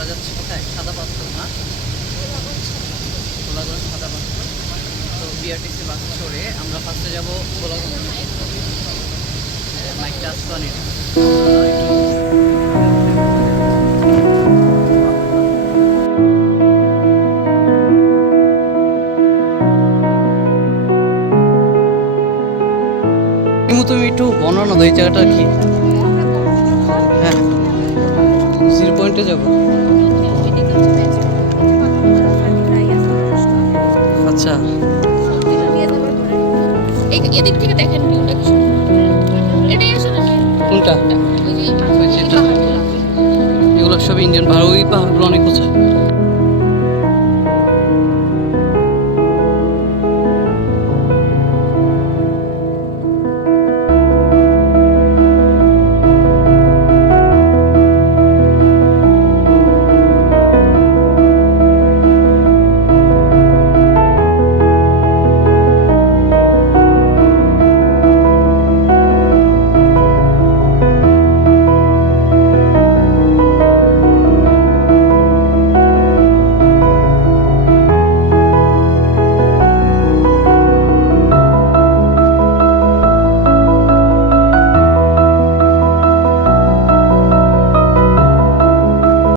আমরা যাচ্ছি কোথায়? সাদা পাথর না? গোলাগঞ্জ সাদা পাথর। তো বিআরটিসি বাস চড়ে আমরা ফার্স্টে যাব গোলাগঞ্জ। মাইকটা আসতো তুমি একটু বর্ণনা দাও এই জায়গাটা কি? পয়েন্টে যাব। আচ্ছা। এদিক থেকে দেখেন ভিউটা কি এটাই আসলে কোনটা? ওই যে এগুলো সব ইঞ্জিন পাহাড়। ওই পাহাড়গুলো অনেক উঁচু।